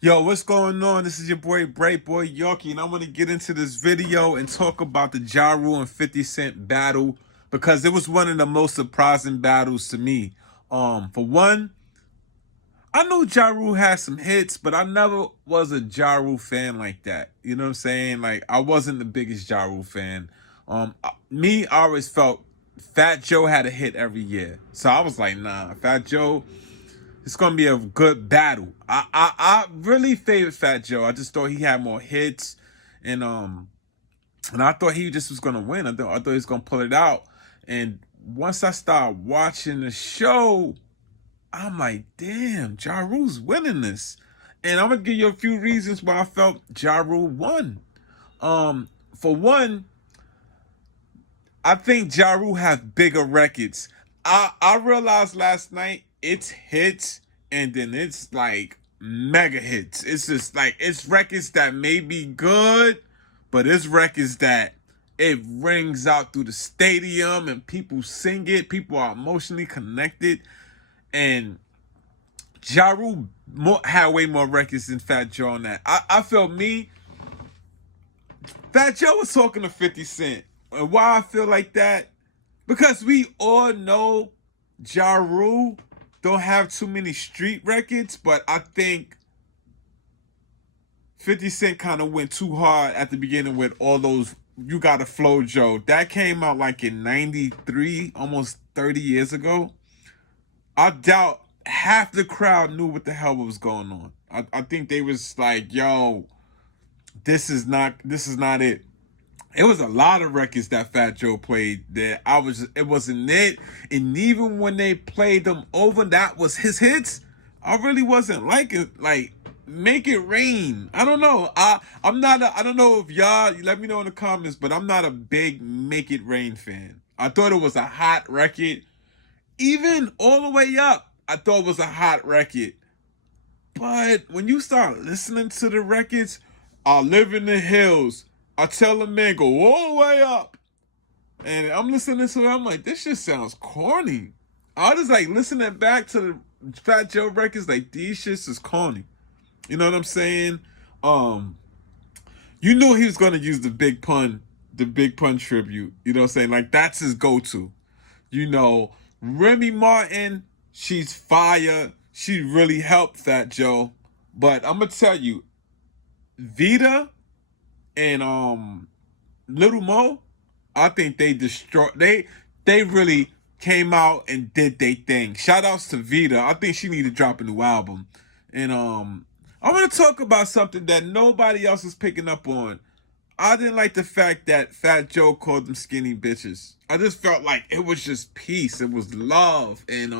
Yo, what's going on? This is your boy Bright Boy Yorkie, and I want to get into this video and talk about the Ja Rule and 50 Cent battle because it was one of the most surprising battles to me. For one, I know Ja Rule had some hits, but I never was a Ja Rule fan like that. You know what I'm saying? Like I wasn't the biggest Ja Rule fan. I always felt Fat Joe had a hit every year, so I was like, nah, Fat Joe. It's gonna be a good battle. I really favored Fat Joe. I just thought he had more hits, and and I thought he just was gonna win. I thought he was gonna pull it out. And once I started watching the show, I'm like, damn, Ja Rule's winning this. And I'm gonna give you a few reasons why I felt Ja Rule won. For one, I think Ja Rule has bigger records. I realized last night it's hits and then it's like mega hits. It's just like it's records that may be good, but it's records that it rings out through the stadium and people sing it. People are emotionally connected. And Ja Rule had way more records than Fat Joe on that. I felt Fat Joe was talking to 50 Cent. And why I feel like that? Because we all know Ja Rule don't have too many street records, but I think 50 Cent kind of went too hard at the beginning with all those You Gotta Flow Joe. That came out like in 93, almost 30 years ago. I doubt half the crowd knew what the hell was going on. I think they was like, yo, this is not it. It was a lot of records that Fat Joe played that it wasn't it. And even when they played them over, that was his hits. I really wasn't like it. Like Make It Rain. I don't know. I don't know if y'all, you let me know in the comments, but I'm not a big Make It Rain fan. I thought it was a hot record. Even all the way up, I thought it was a hot record. But when you start listening to the records, I Live in the Hills, I Tell a Man Go all the way up. And I'm listening to it, I'm like, this shit sounds corny. I was just like listening back to the Fat Joe records, like these shits is corny. You know what I'm saying? Um, you knew he was gonna use the big pun tribute. You know what I'm saying? Like that's his go-to. You know, Remy Martin, she's fire. She really helped Fat Joe. But I'm gonna tell you, Vita and Little Mo, I think they destroyed. They really came out and did their thing. Shout outs to Vita. I think she need to drop a new album. And I want to talk about something that nobody else is picking up on. I didn't like the fact that Fat Joe called them skinny bitches. I just felt like it was just peace. It was love, and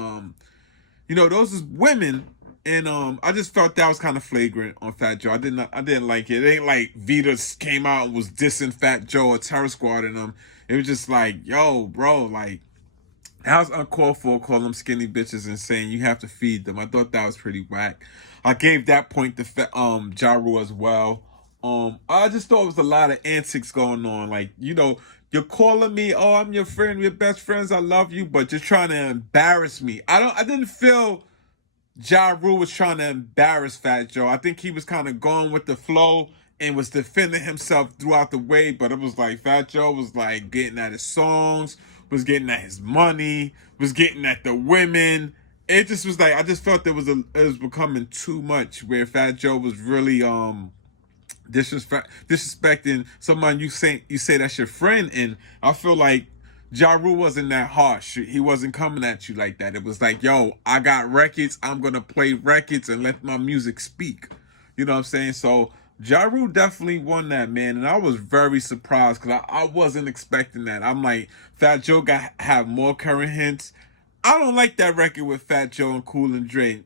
those is women, and I just felt that was kind of flagrant on Fat Joe. I didn't like it. It ain't like Vita came out and was dissing Fat Joe or Terror Squad and them. It was just like, yo, bro, like that was uncalled for, calling them skinny bitches and saying you have to feed them. I thought that was pretty whack. I gave that point to Ja Rule as well. I just thought it was a lot of antics going on. Like, you're calling me, oh, I'm your friend, we're best friends, I love you, but you're trying to embarrass me. I didn't feel Ja Rule was trying to embarrass Fat Joe. I think he was kind of going with the flow and was defending himself throughout the way, but it was like Fat Joe was like getting at his songs, was getting at his money, was getting at the women. It just was like I just felt it was becoming too much where Fat Joe was really disrespecting someone you say that's your friend, and I feel like Ja Rule wasn't that harsh. He wasn't coming at you like that. It was like, yo, I got records. I'm gonna play records and let my music speak. You know what I'm saying? So Ja Rule definitely won that, man, and I was very surprised because I wasn't expecting that. I'm like, Fat Joe got have more current hits. I don't like that record with Fat Joe and Cool and Dre.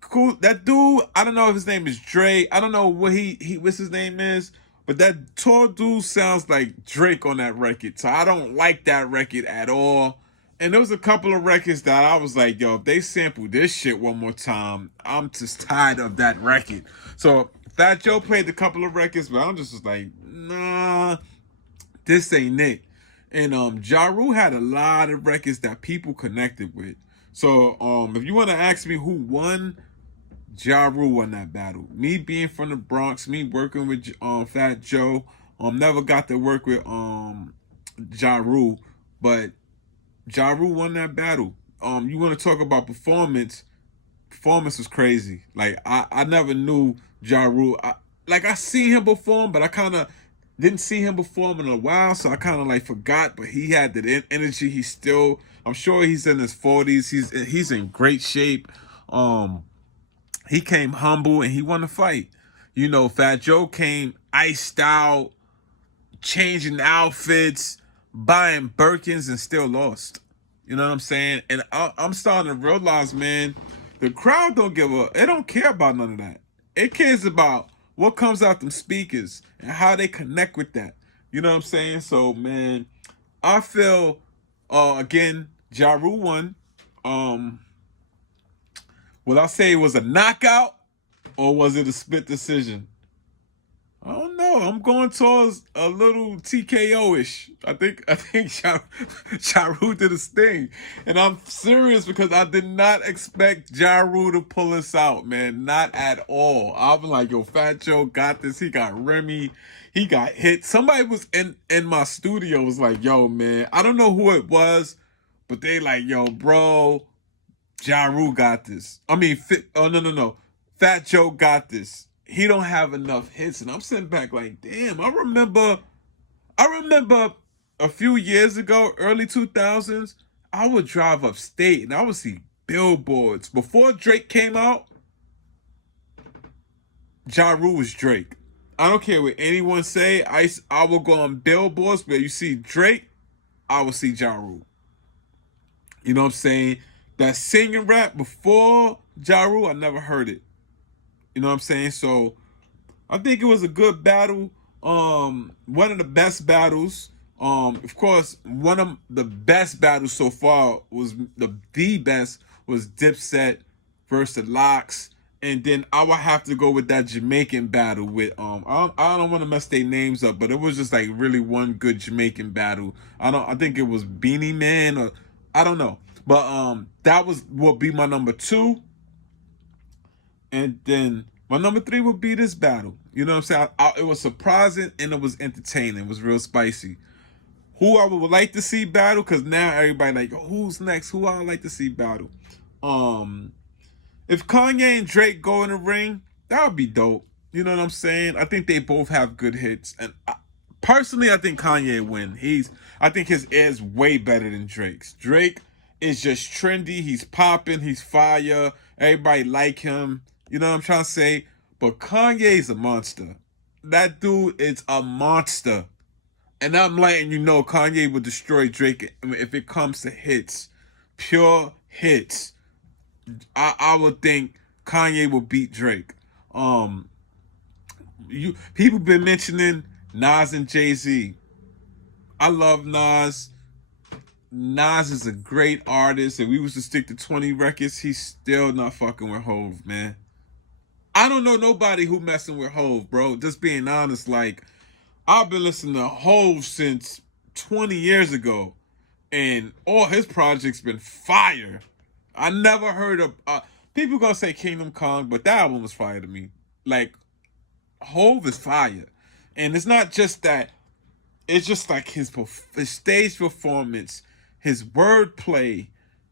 Cool, that dude, I don't know if his name is Dre. I don't know what what's his name is, but that tall dude sounds like Drake on that record. So I don't like that record at all. And there was a couple of records that I was like, yo, if they sample this shit one more time, I'm just tired of that record. So Fat Joe played a couple of records, but I'm just like, nah, this ain't it. And Ja Rule had a lot of records that people connected with. So if you want to ask me who won, Ja Rule won that battle. Me being from the Bronx, me working with Fat Joe, never got to work with Ja Rule, but Ja Rule won that battle. You want to talk about performance? Performance was crazy. Like I never knew Ja Rule. I seen him perform, but I kind of didn't see him perform in a while, so I kind of like forgot. But he had that energy. He's still. I'm sure he's in his 40s. He's in great shape. He came humble and he won the fight. You know, Fat Joe came iced out, changing outfits, buying Birkins, and still lost. You know what I'm saying? And I'm starting to realize, man, the crowd don't give a. They don't care about none of that. It cares about what comes out them speakers and how they connect with that. You know what I'm saying? So, man, I feel again, Ja Rule won. Will I say it was a knockout or was it a split decision? I don't know. I'm going towards a little TKO-ish. I think Ja Rule did his thing. And I'm serious because I did not expect Ja Rule to pull us out, man. Not at all. I'm like, yo, Fat Joe got this. He got Remy. He got hit. Somebody was in my studio was like, yo, man. I don't know who it was, but they like, yo, bro, Ja Rule got this. I mean, no. Fat Joe got this. He don't have enough hits, and I'm sitting back like, damn. I remember a few years ago, early 2000s, I would drive upstate and I would see billboards. Before Drake came out, Ja Rule was Drake. I don't care what anyone say. I will go on billboards where you see Drake, I will see Ja Rule. You know what I'm saying? That singing rap before Ja Rule, I never heard it. You know what I'm saying? So I think it was a good battle. One of the best battles. Of course, one of the best battles so far was the best was Dipset versus Locks. And then I would have to go with that Jamaican battle with I don't want to mess their names up, but it was just like really one good Jamaican battle. I think it was Beanie Man or I don't know. But that would be my number 2. And then my number 3 would be this battle. You know what I'm saying? It was surprising and it was entertaining. It was real spicy. Who I would like to see battle, because now everybody like, oh, who's next? Who I would like to see battle? If Kanye and Drake go in the ring, that would be dope. You know what I'm saying? I think they both have good hits. And personally, I think Kanye win. I think his air is way better than Drake's. Drake is just trendy. He's popping. He's fire. Everybody like him. You know what I'm trying to say? But Kanye's a monster. That dude is a monster. And I'm letting you know Kanye will destroy Drake if it comes to hits. Pure hits. I would think Kanye will beat Drake. People been mentioning Nas and Jay-Z. I love Nas. Nas is a great artist. If we was to stick to 20 records, he's still not fucking with Hov, man. I don't know nobody who messing with Hov, bro. Just being honest, like, I've been listening to Hov since 20 years ago. And all his projects been fire. I never heard of... people gonna say Kingdom Come, but that album was fire to me. Like, Hov is fire. And it's not just that. It's just like his stage performance, his wordplay,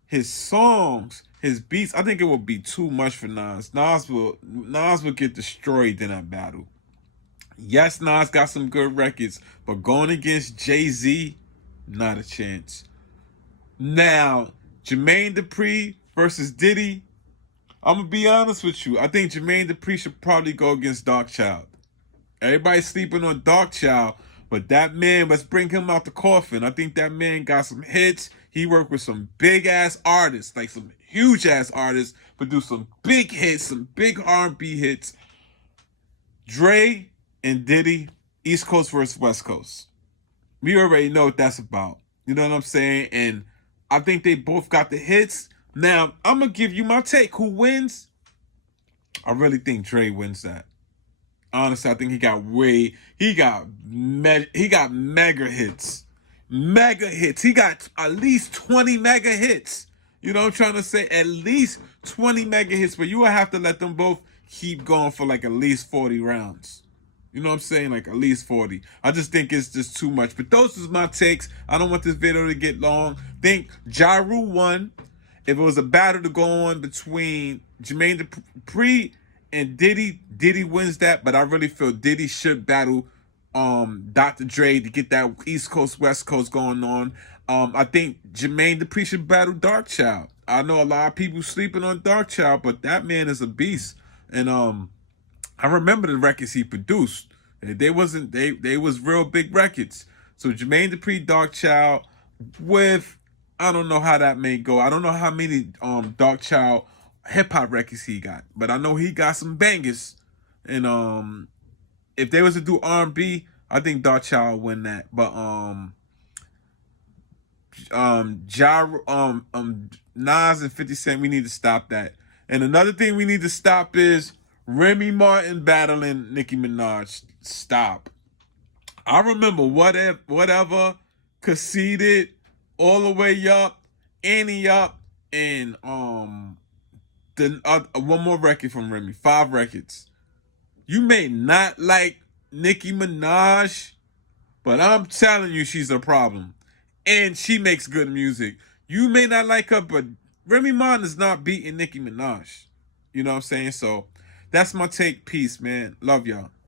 his songs, his beats. I think it would be too much for Nas. Nas will get destroyed in that battle. Yes, Nas got some good records, but going against Jay-Z, not a chance. Now, Jermaine Dupri versus Diddy. I'm gonna be honest with you. I think Jermaine Dupri should probably go against Darkchild. Everybody's sleeping on Darkchild, but that man, let's bring him out the coffin. I think that man got some hits. He worked with some big ass artists, like some huge ass artists, produced some big hits, some big R&B hits. Dre and Diddy, East Coast versus West Coast. We already know what that's about. You know what I'm saying? And I think they both got the hits. Now, I'm going to give you my take. Who wins? I really think Dre wins that. Honestly, I think he got mega hits. Mega hits. He got at least 20 mega hits. You know what I'm trying to say? At least 20 mega hits, but you would have to let them both keep going for like at least 40 rounds. You know what I'm saying? Like at least 40. I just think it's just too much. But those is my takes. I don't want this video to get long. Think Ja Rule won. If it was a battle to go on between Jermaine Dupri and Diddy, Diddy wins that. But I really feel Diddy should battle Dr. Dre to get that East Coast, West Coast going on. I think Jermaine Dupri should battle Dark Child. I know a lot of people sleeping on Dark Child, but that man is a beast. And I remember the records he produced. They was real big records. So Jermaine Dupri, Dark Child, with I don't know how that may go. I don't know how many Dark Child hip hop records he got, but I know he got some bangers. And if they was to do R&B, I think Dark Child win that. But Nas and 50 Cent, we need to stop that. And another thing we need to stop is Remy Martin battling Nicki Minaj. Stop. I remember whatever conceded all the way up, Annie up, and then one more record from Remy. 5 records. You may not like Nicki Minaj, but I'm telling you she's a problem. And she makes good music. You may not like her, but Remy Martin is not beating Nicki Minaj. You know what I'm saying? So that's my take. Peace, man. Love y'all.